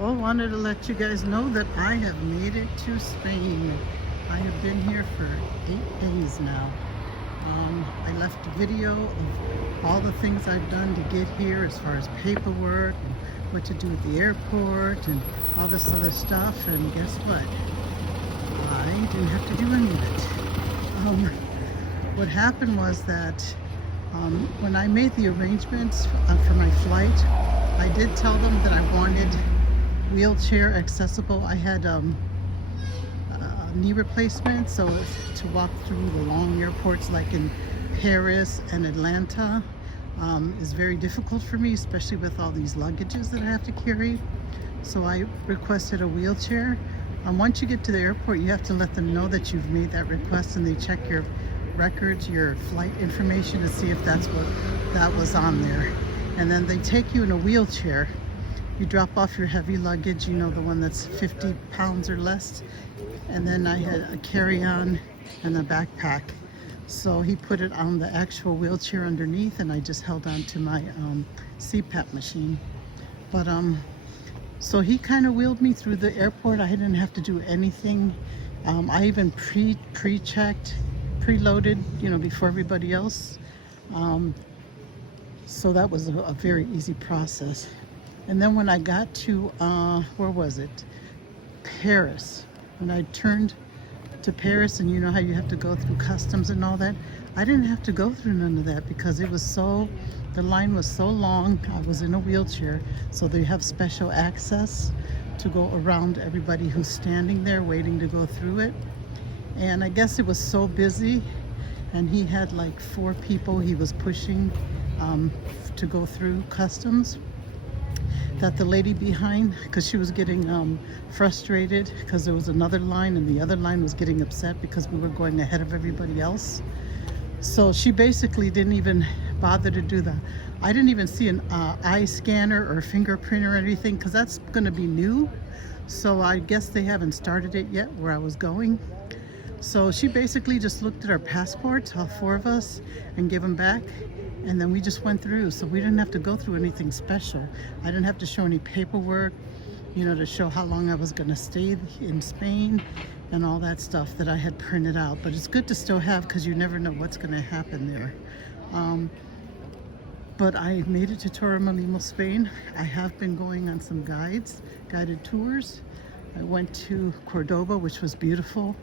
Well, wanted to let you guys know that I have made it to Spain. I have been here for 8 days now. I left a video of all the things I've done to get here as far as paperwork and what to do at the airport and all this other stuff. And guess what? I didn't have to do any of it. What happened was that when I made the arrangements for my flight, I did tell them that I wanted wheelchair accessible. I had knee replacement, so to walk through the long airports like in Paris and Atlanta is very difficult for me, especially with all these luggages that I have to carry. So I requested a wheelchair. Once you get to the airport, you have to let them know that you've made that request, and they check your records, your flight information, to see if that's what that was on there. And then they take you in a wheelchair. You drop off your heavy luggage, you know, the one that's 50 pounds or less. And then I had a carry-on and a backpack. So he put it on the actual wheelchair underneath, and I just held on to my CPAP machine. But so he kind of wheeled me through the airport. I didn't have to do anything. I even pre-checked, preloaded, you know, before everybody else. So that was a very easy process. And then when I got to, where was it? Paris. When I turned to Paris, and you know how you have to go through customs and all that, I didn't have to go through none of that because it was the line was so long. I was in a wheelchair, so they have special access to go around everybody who's standing there waiting to go through it. And I guess it was so busy, and he had like 4 people he was pushing to go through customs, that the lady behind, because she was getting frustrated because there was another line, and the other line was getting upset because we were going ahead of everybody else. So she basically didn't even bother to do that. I didn't even see an eye scanner or fingerprint or anything, because that's going to be new. So I guess they haven't started it yet where I was going. So she basically just looked at our passports, all 4 of us, and gave them back. And then we just went through. So we didn't have to go through anything special. I didn't have to show any paperwork, you know, to show how long I was going to stay in Spain and all that stuff that I had printed out. But it's good to still have, because you never know what's going to happen there. But I made it to Torremolinos, Spain. I have been going on some guided tours. I went to Cordoba, which was beautiful.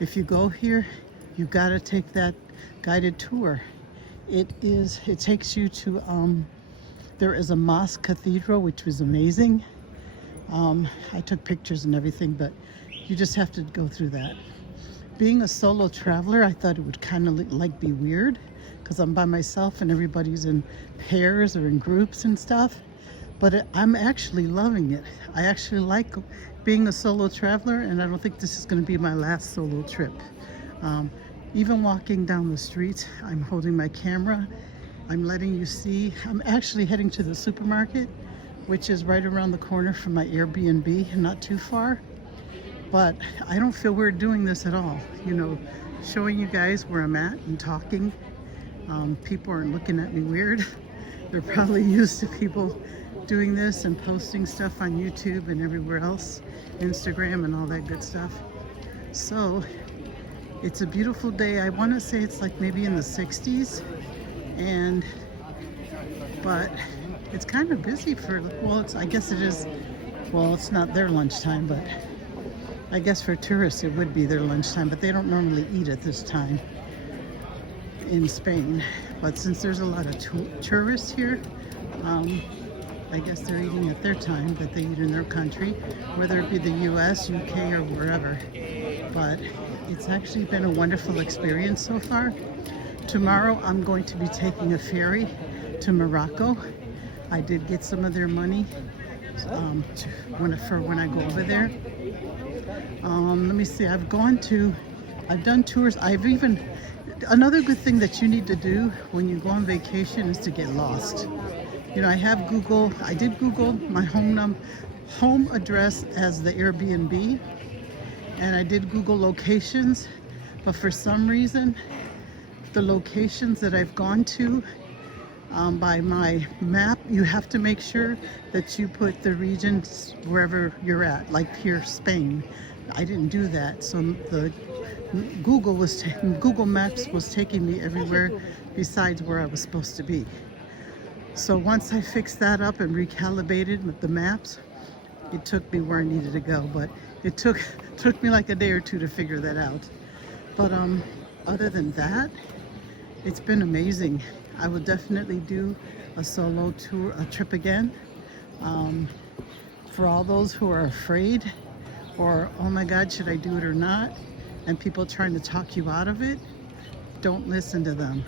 If you go here, you got to take that guided tour. It takes you to, there is a mosque cathedral, which was amazing. I took pictures and everything, but you just have to go through that. Being a solo traveler, I thought it would kind of like be weird, because I'm by myself and everybody's in pairs or in groups and stuff. But I'm actually loving it. I actually like being a solo traveler, and I don't think this is going to be my last solo trip. Even walking down the street, I'm holding my camera. I'm letting you see. I'm actually heading to the supermarket, which is right around the corner from my Airbnb, not too far. But I don't feel weird doing this at all. You know, showing you guys where I'm at and talking. People aren't looking at me weird. They're probably used to people doing this and posting stuff on YouTube and everywhere else, Instagram and all that good stuff. So it's a beautiful day. I want to say it's like maybe in the 60s, but it's kind of busy for, well, I guess it is, well, it's not their lunchtime, but I guess for tourists it would be their lunchtime, but they don't normally eat at this time in Spain. But since there's a lot of tourists here, I guess they're eating at their time that they eat in their country, whether it be the US, UK, or wherever. But it's actually been a wonderful experience so far. Tomorrow I'm going to be taking a ferry to Morocco. I did get some of their money for when I go over there. Let me see, I've done tours. Another good thing that you need to do when you go on vacation is to get lost. You know, I did Google my home address as the Airbnb, and I did Google locations, but for some reason, the locations that I've gone to, by my map. You have to make sure that you put the regions wherever you're at, like here, Spain. I didn't do that, so the Google Maps was taking me everywhere besides where I was supposed to be. So once I fixed that up and recalibrated the maps, it took me where I needed to go. But it took me like a day or two to figure that out. But other than that, it's been amazing. I will definitely do a solo tour, a trip again. For all those who are afraid, or oh my God, should I do it or not? And people trying to talk you out of it, don't listen to them.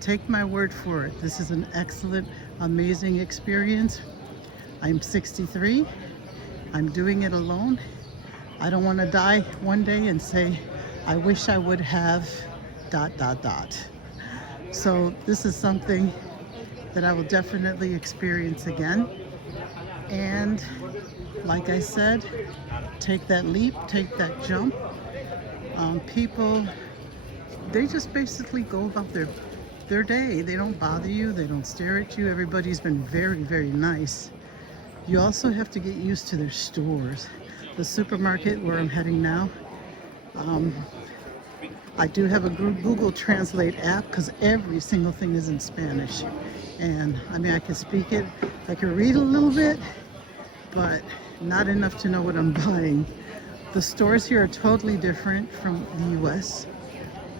Take my word for it. This is an excellent, amazing experience. I'm 63. I'm doing it alone. I don't want to die one day and say, I wish I would have ... So this is something that I will definitely experience again. And like I said, take that leap, take that jump. People, they just basically go about their day. They don't bother you, they don't stare at you. Everybody's been very, very nice. You also have to get used to their stores. The supermarket where I'm heading now, I do have a Google Translate app because every single thing is in Spanish. And I mean, I can speak it, I can read a little bit, but not enough to know what I'm buying. The stores here are totally different from the US.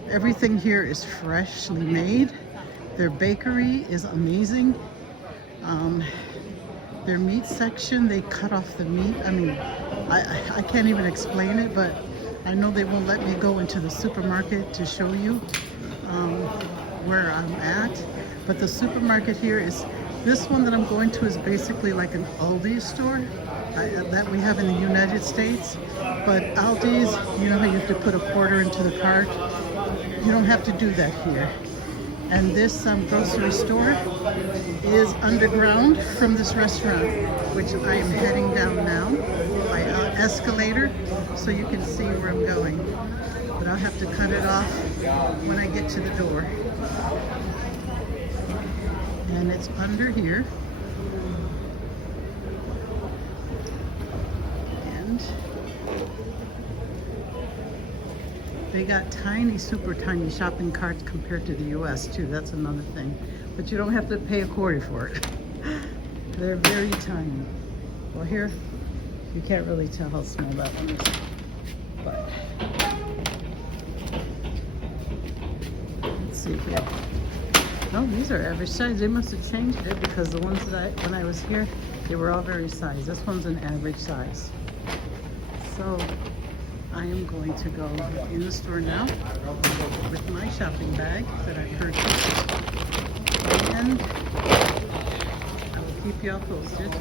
Everything here is freshly made. Their bakery is amazing. Their meat section, they cut off the meat. I mean, I can't even explain it, but I know they won't let me go into the supermarket to show you where I'm at. But the supermarket here is, this one that I'm going to is basically like an Aldi store that we have in the United States. But Aldi's, you know how you have to put a quarter into the cart? You don't have to do that here. And this grocery store is underground from this restaurant, which I am heading down now by escalator, so you can see where I'm going. But I'll have to cut it off when I get to the door. And it's under here. And they got tiny, super tiny shopping carts compared to the US too. That's another thing. But you don't have to pay a quarter for it. They're very tiny. Well, here, you can't really tell how small that one is. But let's see here. No, these are average size. They must have changed it because the ones that when I was here, they were all very size. This one's an average size. So I am going to go in the store now with my shopping bag that I purchased, and I will keep y'all posted.